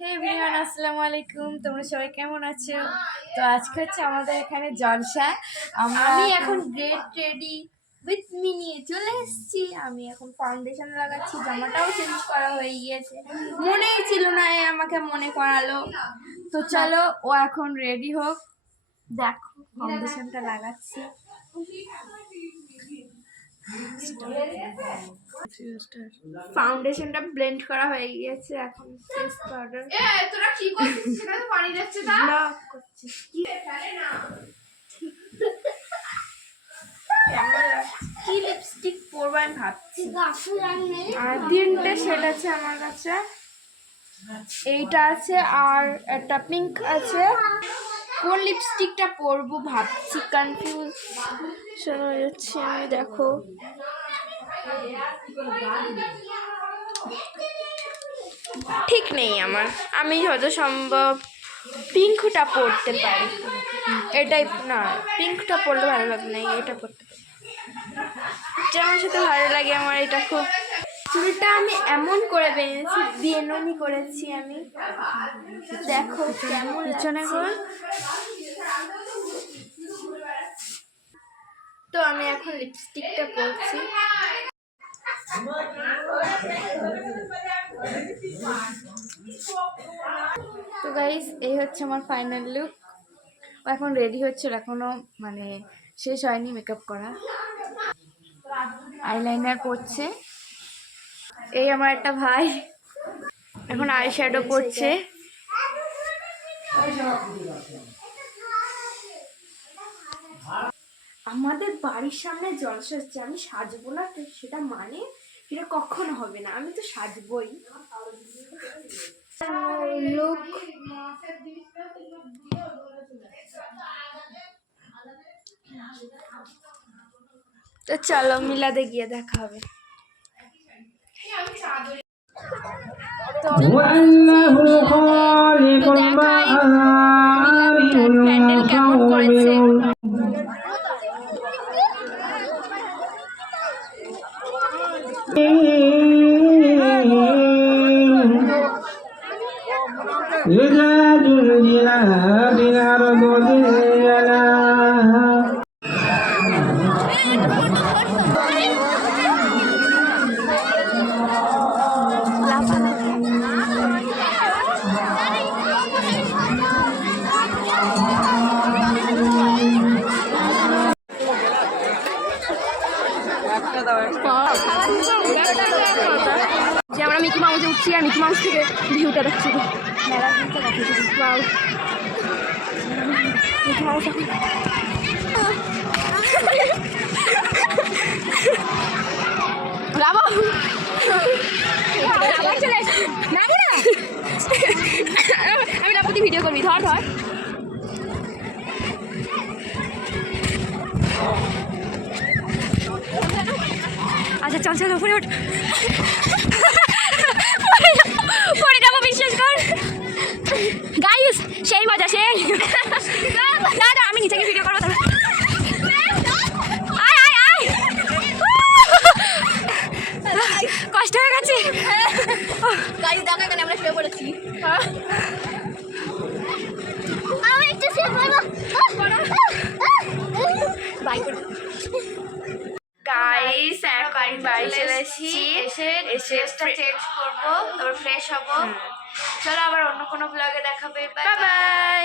হে everyone, আসসালামু আলাইকুম। তোমরা সবাই কেমন আছো? তো আজকে হচ্ছে আমাদের এখানে জলসা। আমি এখন গেট রেডি উইথ মি নিয়ে চলে এসেছি। আমি এখন ফাউন্ডেশন লাগাচ্ছি, জামাটাও চেঞ্জ করা হয়ে গিয়েছে, মনেই ছিল না, আমাকে মনে করালো। তো চলো, ও এখন রেডি হোক। দেখো ফাউন্ডেশনটা লাগাচ্ছি। ফাউন্ডেশনটা ব্লেন্ড করা হয়ে গিয়েছে, এখন ফেস পাউডার। তোরা কি করছিস? সেটা তো পানি যাচ্ছে না করছিস কি? ফেলে না কি লিপস্টিক পরবো আমি ভাবছি। আর তিনটে শেড আছে আমার কাছে, এইটা আছে আর একটা পিঙ্ক আছে। কোন লিপস্টিকটা পরবো ভাবছি, কনফিউজ শোনা যাচ্ছে আমি। দেখো ঠিক নেই আমার, আমি যত সম্ভব পিঙ্কটা পরতে পারি। এটাই না, পিঙ্কটা পরলে ভালো লাগবে না, এটা পরতে পারি, যে আমার সাথে ভালো লাগে আমার। এটা খুব, চুলটা আমি এমন করে বেঁধেছি, বেননি করেছি আমি। দেখো কেমন পিছনে কর। তো আমি এখন লিপস্টিকটা পরছি। তো গাইস, এই হচ্ছে আমার ফাইনাল লুক। এখন রেডি হচ্ছে, এখনো মানে শেষ হয়নি মেকআপ করা। আইলাইনার পরছে, এই আমার একটা ভাই এখন আই শ্যাডো পরছে। আমাদের বাড়ির সামনে জলসা হচ্ছে, আমি সাজবো না তো সেটা মানে সেটা কখনো হবে না, আমি তো সাজবই। লুক তো চলো মিলাদে গিয়ে দেখা হবে। তো দেখাই প্যান্ডেল কেমন করেছে। যে আমরা মিকি মাউসে উঠছি আর মিকি মাউস থেকে ভিউটা দেখছি। আমি লাভপতি ভিডিও করবি, ধর ধর। আচ্ছা চল চল উপরে উঠ, পরে যাবো, বিশ্বাস কর গাইস, সেই মজা সেই। না আমি নিচে গিয়ে ভিডিও করবো। আয় আয় আয়, কষ্ট হয়ে গেছে। গাইস দেখো এখানে আমরা শুয়ে পড়েছি। আমি একটু শুয়ে পড়বো। বাই করে গাইস, এখন বাড়ি চলে এসেছি, এসে চেঞ্জ করবো, তারপর ফ্রেশ হবো। চলো আবার অন্য কোনো ব্লগে দেখাবে। Bye bye.